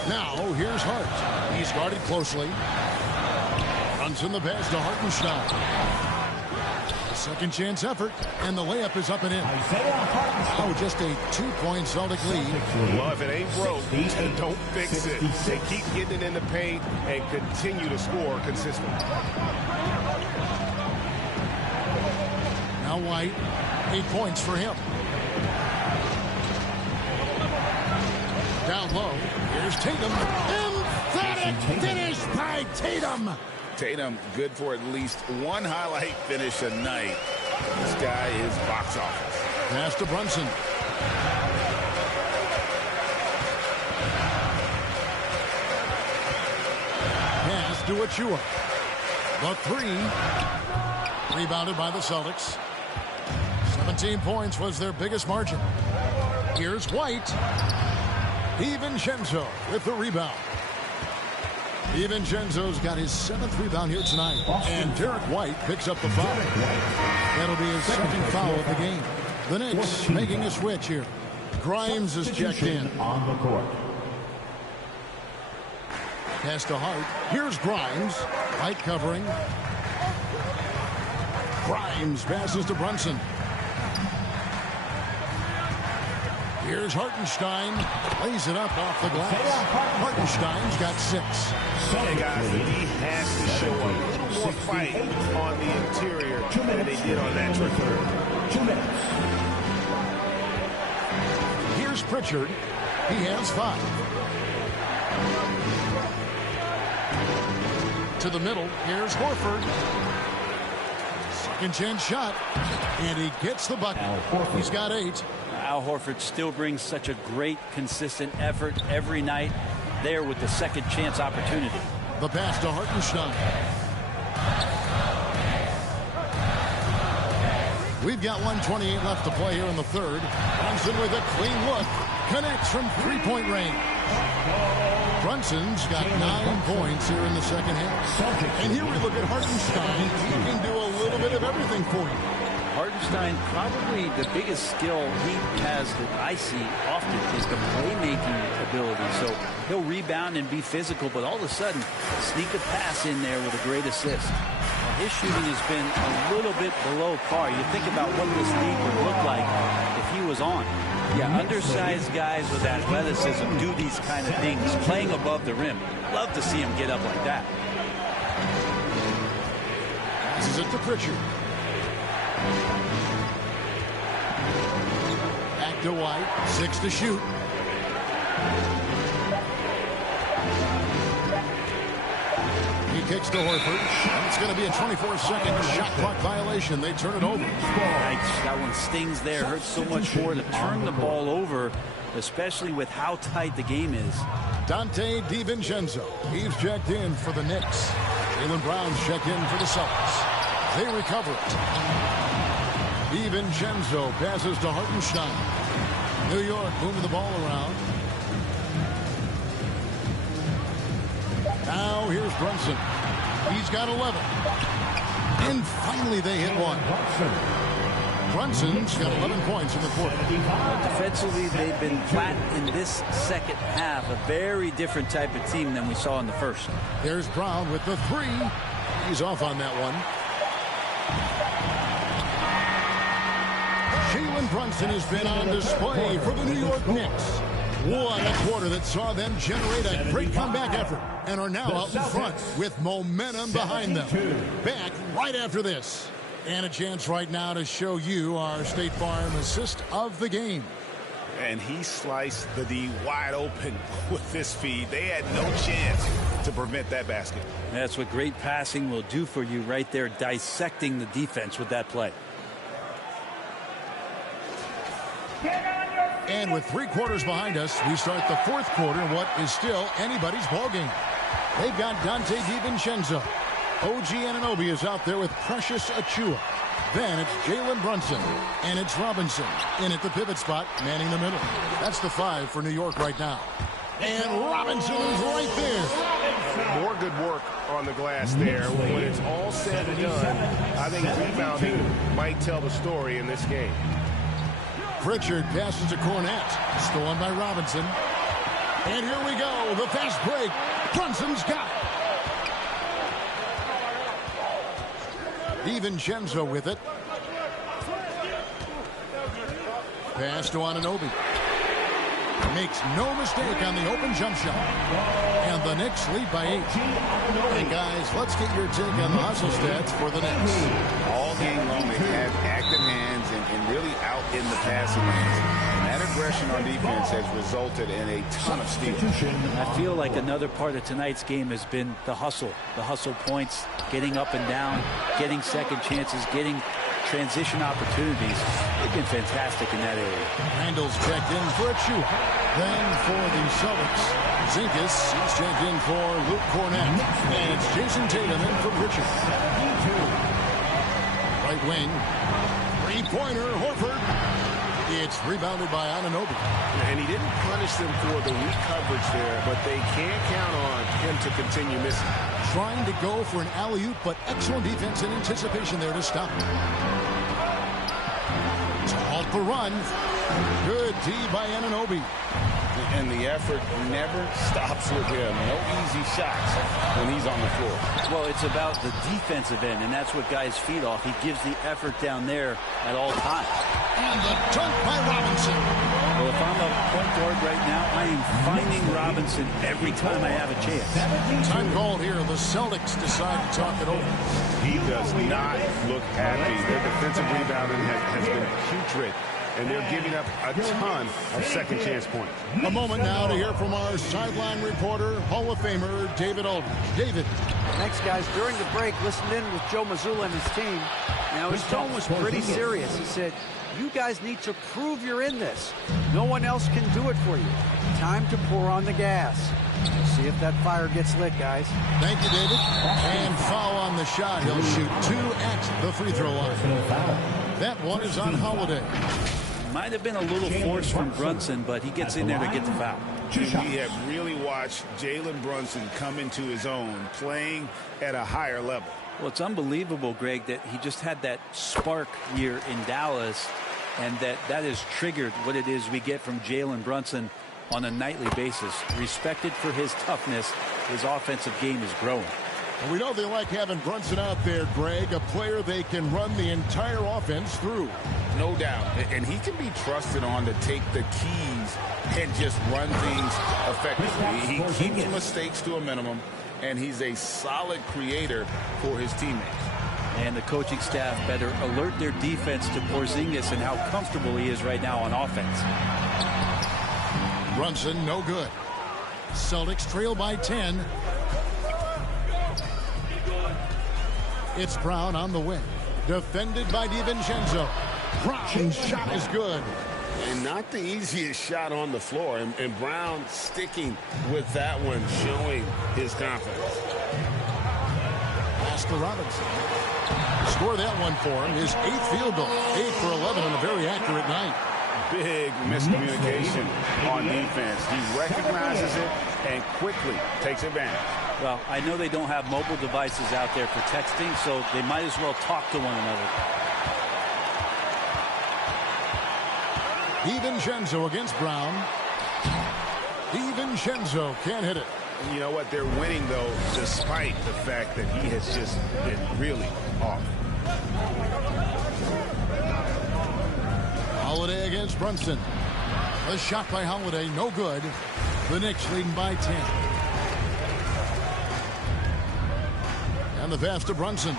Now, here's Hart. He's guarded closely. Runs in the pass to Hartenstein. A second chance effort, and the layup is up and in. Oh, just a 2-point Celtic lead. Well, if it ain't broke, don't fix it. They keep getting it in the paint and continue to score consistently. Now White, 8 points for him. Down low, here's Tatum. Emphatic finish by Tatum. Tatum, good for at least one highlight finish a night. This guy is box office. Pass to Brunson. Pass to Achua. The 3. Rebounded by the Celtics. 17 points was their biggest margin. Here's White. DiVincenzo with the rebound. DiVincenzo's got his 7th rebound here tonight. And Derek White picks up the foul. That'll be his second foul of the game. The Knicks making a switch here. Grimes is checked in. On the court. Pass to Hart. Here's Grimes. White covering. Grimes passes to Brunson. Here's Hartenstein. Lays it up off the glass. Hartenstein's got 6. Hey guys, the D has to show a little more fight on the interior than they did on that trick. 2 minutes. Here's Pritchard. He has 5. To the middle. Here's Horford. Second chance shot. And he gets the bucket. He's got 8. Al Horford still brings such a great, consistent effort every night there with the second chance opportunity. The pass to Hartenstein. We've got 1:28 left to play here in the third. Brunson with a clean look. Connects from 3-point range. Brunson's got 9 points here in the second half. And here we look at Hartenstein. He can do a little bit of everything for you. Hartenstein, probably the biggest skill he has that I see often is the playmaking ability. So he'll rebound and be physical, but all of a sudden sneak a pass in there with a great assist. Well, his shooting has been a little bit below par. You think about what this league would look like if he was on. Yeah, undersized guys with athleticism do these kind of things, playing above the rim. Love to see him get up like that. Passes it to Pritchard. Back to White. 6 to shoot. He kicks to Horford. And it's going to be a 24-second shot clock violation. They turn it over. Yikes, that one stings there. Hurts so much more to turn the ball over, especially with how tight the game is. Dante DiVincenzo. He's checked in for the Knicks. Jaylen Brown's checked in for the Celtics. They recover it. DiVincenzo passes to Hartenstein. New York moving the ball around. Now here's Brunson. He's got 11. And finally they hit one. Brunson's got 11 points in the quarter. Defensively, they've been flat in this second half. A very different type of team than we saw in the first. There's Brown with the 3. He's off on that one. Jalen Brunson has been on display for the New York Knicks. What a quarter that saw them generate a great comeback effort and are now out in front with momentum behind them. Back right after this. And a chance right now to show you our State Farm assist of the game. And he sliced the D wide open with this feed. They had no chance to prevent that basket. That's what great passing will do for you right there, dissecting the defense with that play. And with 3 quarters behind us, we start the 4th quarter in what is still anybody's ballgame. They've got Dante DiVincenzo. OG Anunoby is out there with Precious Achiuwa. Then it's Jalen Brunson, and it's Robinson in at the pivot spot, manning the middle. That's the 5 for New York right now. And Robinson is right there. More good work on the glass there. When it's all said and done, I think rebounding might tell the story in this game. Pritchard passes to Cornette. Stolen by Robinson. And here we go. The fast break. Brunson's got it. DiVincenzo with it. Pass to Anunoby. Makes no mistake on the open jump shot. And the Knicks lead by 8. And guys, let's get your take on the hustle stats for the Knicks. All game long, they have active hands and really out in the passing lanes. And that aggression on defense has resulted in a ton of steals. I feel like another part of tonight's game has been the hustle points, getting up and down, getting second chances, getting transition opportunities. They've been fantastic in that area. Randall's checked in for Achiuwa. Then for the Celtics, Zinkas is checked in for Luke Cornette. And it's Jason Tatum in for Pritchard. Right wing. 3-pointer, Horford. It's rebounded by Anunoby. And he didn't punish them for the weak coverage there, but they can't count on him to continue missing. Trying to go for an alley-oop, but excellent defense and anticipation there to stop. To halt the run. Good D by Anunoby. And the effort never stops with him. No easy shots when he's on the floor. Well, it's about the defensive end, and that's what guys feed off. He gives the effort down there at all times. And the dunk by Robinson. Well, if I'm a point guard right now, I am finding Robinson every time I have a chance. Time called here. The Celtics decide to talk it over. He does not look happy. Their defensive rebounding has been putrid. And they're giving up a ton of second chance points. A moment now to hear from our sideline reporter, Hall of Famer David Aldridge. David. Thanks, guys. During the break, listened in with Joe Mazzulla and his team. Now, his tone was pretty serious. He said, you guys need to prove you're in this. No one else can do it for you. Time to pour on the gas. We'll see if that fire gets lit, guys. Thank you, David. And foul on the shot. He'll shoot 2 at the free throw line. That one is on Holiday. Might have been a little force from Brunson, but he gets in there to get the foul. We have really watched Jalen Brunson come into his own, playing at a higher level. Well, it's unbelievable, Greg, that he just had that spark year in Dallas, and that has triggered what it is we get from Jalen Brunson on a nightly basis. Respected for his toughness, his offensive game is growing. And we know they like having Brunson out there, Greg, a player they can run the entire offense through. No doubt. And he can be trusted on to take the keys and just run things effectively. He keeps mistakes to a minimum, and he's a solid creator for his teammates. And the coaching staff better alert their defense to Porzingis and how comfortable he is right now on offense. Brunson, no good. Celtics trail by 10. It's Brown on the wing. Defended by DiVincenzo. Brown's shot is good. And not the easiest shot on the floor. And Brown sticking with that one, showing his confidence. Pass to Robinson. Score that one for him. His 8th field goal. 8 for 11 on a very accurate night. Big miscommunication on defense. He recognizes it and quickly takes advantage. Well, I know they don't have mobile devices out there for texting, so they might as well talk to one another. DiVincenzo against Brown. DiVincenzo can't hit it. And you know what? They're winning, though, despite the fact that he has just been really off. Holiday against Brunson. A shot by Holiday, no good. The Knicks leading by 10. And the pass to Brunson.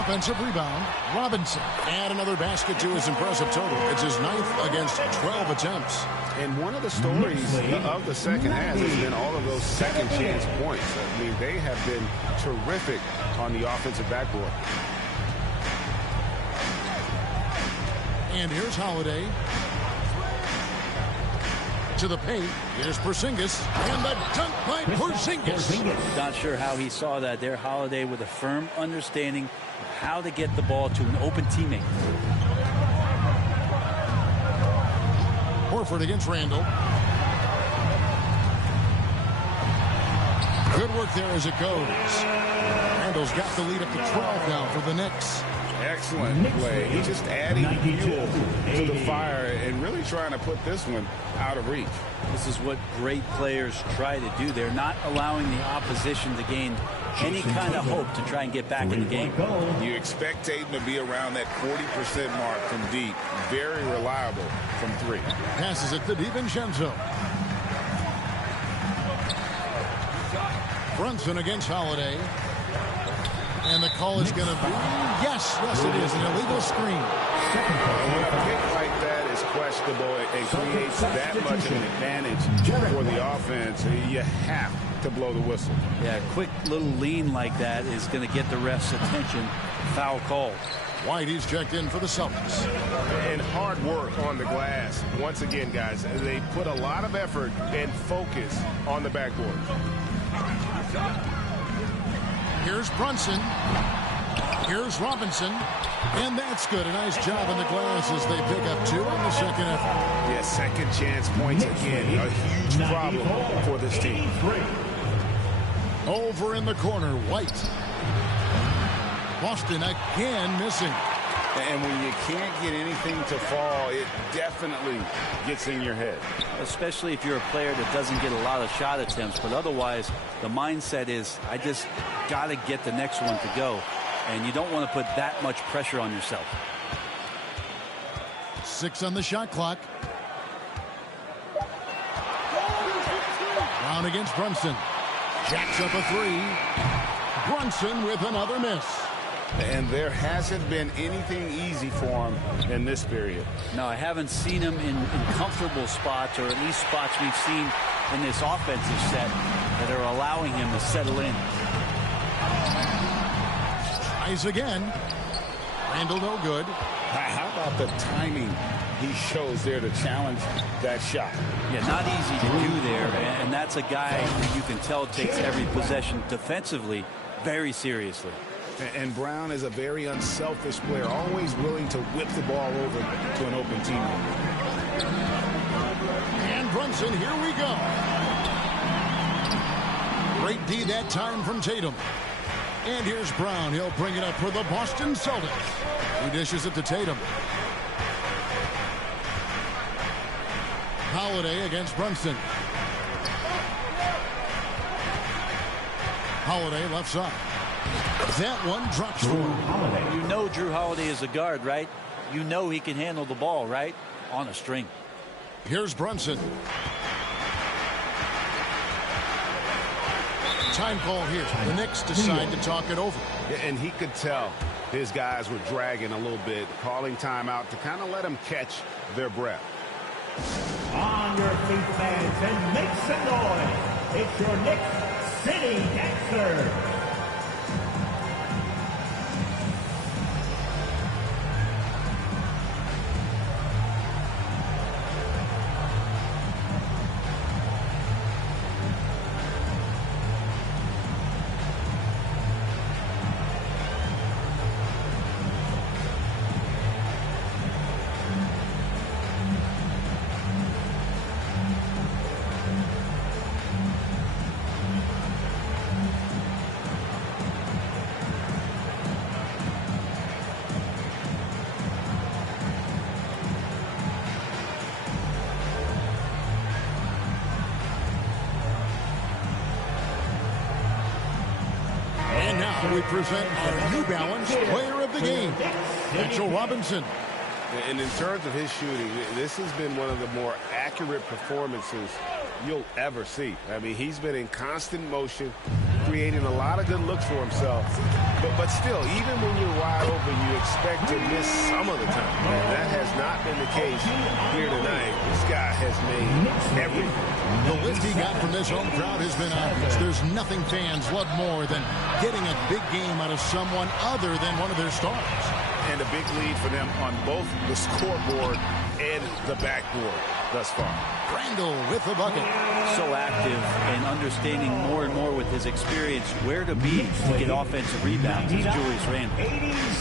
Offensive rebound, Robinson. And another basket to his impressive total. It's his 9th against 12 attempts. And one of the stories of the second half has been all of those second chance points. I mean, they have been terrific on the offensive backboard. And here's Holiday. To the paint. Here's Porzingis. And the dunk by Porzingis. Not sure how he saw that there. Holiday with a firm understanding of how to get the ball to an open teammate. Horford against Randall. Good work there as it goes. Randall's got the lead up to 12 now for the Knicks. Excellent play. He's just adding fuel to the fire and really trying to put this one out of reach. This is what great players try to do. They're not allowing the opposition to gain any kind of hope to try and get back in the game. You expect Tatum to be around that 40% mark from deep. Very reliable from 3. Passes it to DiVincenzo. Brunson against Holiday. And the call is going to be, yes, it is, an illegal screen. When a pick like that is questionable and creates that much of an advantage for the offense, you have to blow the whistle. Yeah, a quick little lean like that is going to get the ref's attention. Foul call. White, he's checked in for the Celtics. And hard work on the glass. Once again, guys, they put a lot of effort and focus on the backboard. Here's Brunson. Here's Robinson. And that's good. A nice job on the glass as they pick up 2 on the second effort. Yeah, second chance points again. A huge problem for this team. Over in the corner, White. Boston again missing. And when you can't get anything to fall, it definitely gets in your head. Especially if you're a player that doesn't get a lot of shot attempts. But otherwise, the mindset is, I just got to get the next one to go. And you don't want to put that much pressure on yourself. 6 on the shot clock. Brown against Brunson. Jacks up a 3. Brunson with another miss. And there hasn't been anything easy for him in this period. No, I haven't seen him in comfortable spots, or at least spots we've seen in this offensive set that are allowing him to settle in. Tries again. Randall no good. How about the timing he shows there to challenge that shot? Yeah, not easy to do there, and that's a guy who you can tell takes every possession defensively very seriously. And Brown is a very unselfish player, always willing to whip the ball over to an open teammate. And Brunson, here we go. Great D that time from Tatum. And here's Brown. He'll bring it up for the Boston Celtics. He dishes it to Tatum. Holiday against Brunson. Holiday left side. That one drops for him. You know Drew Holiday is a guard, right? You know he can handle the ball, right? On a string. Here's Brunson. Time call here. The Knicks decide to talk it over. And he could tell his guys were dragging a little bit, calling timeout to kind of let them catch their breath. On your feet, fans, and make some noise. It's your Knicks City Dancer. We present our New Balance Player of the Game, Mitchell Robinson. And in terms of his shooting, this has been one of the more accurate performances you'll ever see. I mean, he's been in constant motion creating a lot of good looks for himself. But still, even when you're wide open, you expect to miss some of the time. And that has not been the case here tonight. This guy has made everything. The lift he got from this home crowd has been obvious. There's nothing fans love more than getting a big game out of someone other than one of their stars. And a big lead for them on both the scoreboard and the backboard thus far. Randall with the bucket. So active and understanding more and more with his experience where to be to get offensive rebounds is Julius Randall.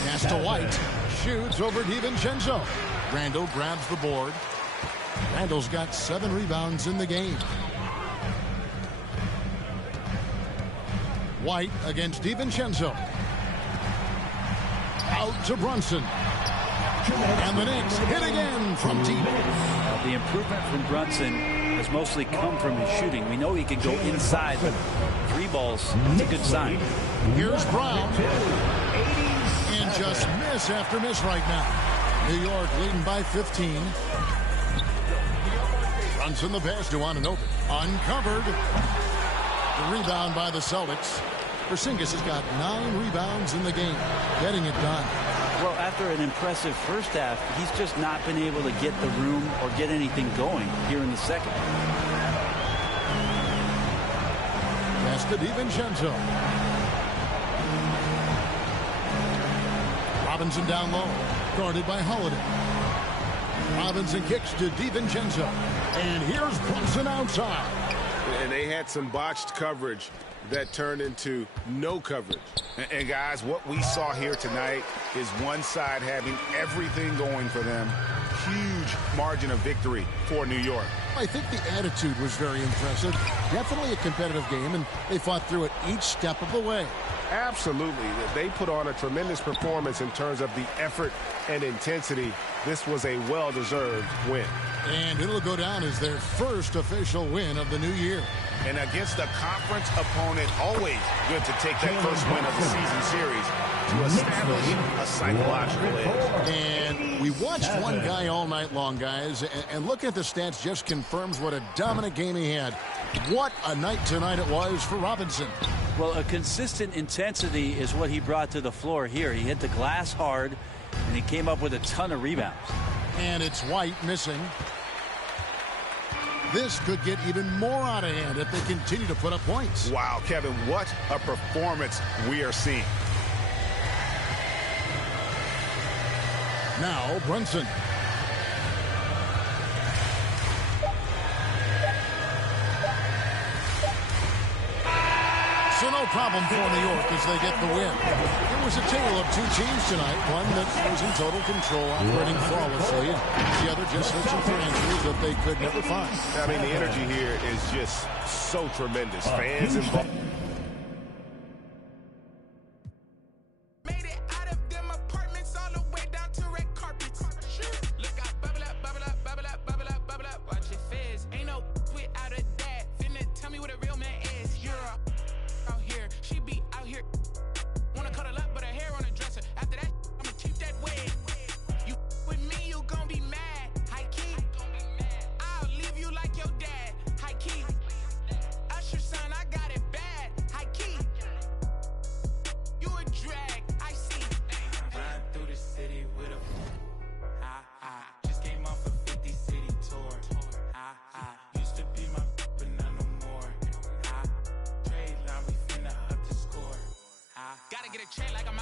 Pass to White. Shoots over DiVincenzo. Randall grabs the board. Randall's got 7 rebounds in the game. White against DiVincenzo. Out to Brunson. And the Knicks hit again from deep. The improvement from Brunson has mostly come from his shooting. We know he can go inside, but 3 balls, it's a good sign. Here's Brown. And just miss after miss right now. New York leading by 15. Brunson the pass to Anunoby. Uncovered. The rebound by the Celtics. Porzingis has got 9 rebounds in the game, getting it done. Well, after an impressive first half, he's just not been able to get the room or get anything going here in the second. Pass to DiVincenzo. Robinson down low, guarded by Holiday. Robinson kicks to DiVincenzo. And here's Brunson outside. And they had some botched coverage that turned into no coverage. And guys, what we saw here tonight is one side having everything going for them. Huge margin of victory for New York. I think the attitude was very impressive. Definitely a competitive game, and they fought through it each step of the way. Absolutely. They put on a tremendous performance in terms of the effort and intensity. This was a well-deserved win. And it'll go down as their first official win of the new year. And against a conference opponent, always good to take that first win of the season series to establish a psychological edge. And we watched one guy all night long, guys, and looking at the stats just confirms what a dominant game he had. What a night tonight it was for Robinson. Well, a consistent intensity is what he brought to the floor here. He hit the glass hard, and he came up with a ton of rebounds. And it's White missing. This could get even more out of hand if they continue to put up points. Wow, Kevin, what a performance we are seeing. Now, Brunson. So no problem for New York as they get the win. It was a tale of 2 teams tonight. One that was in total control, operating flawlessly. The other just searching for answers that they could never find. I mean, the energy here is just so tremendous. Fans involved. Get a check like I'm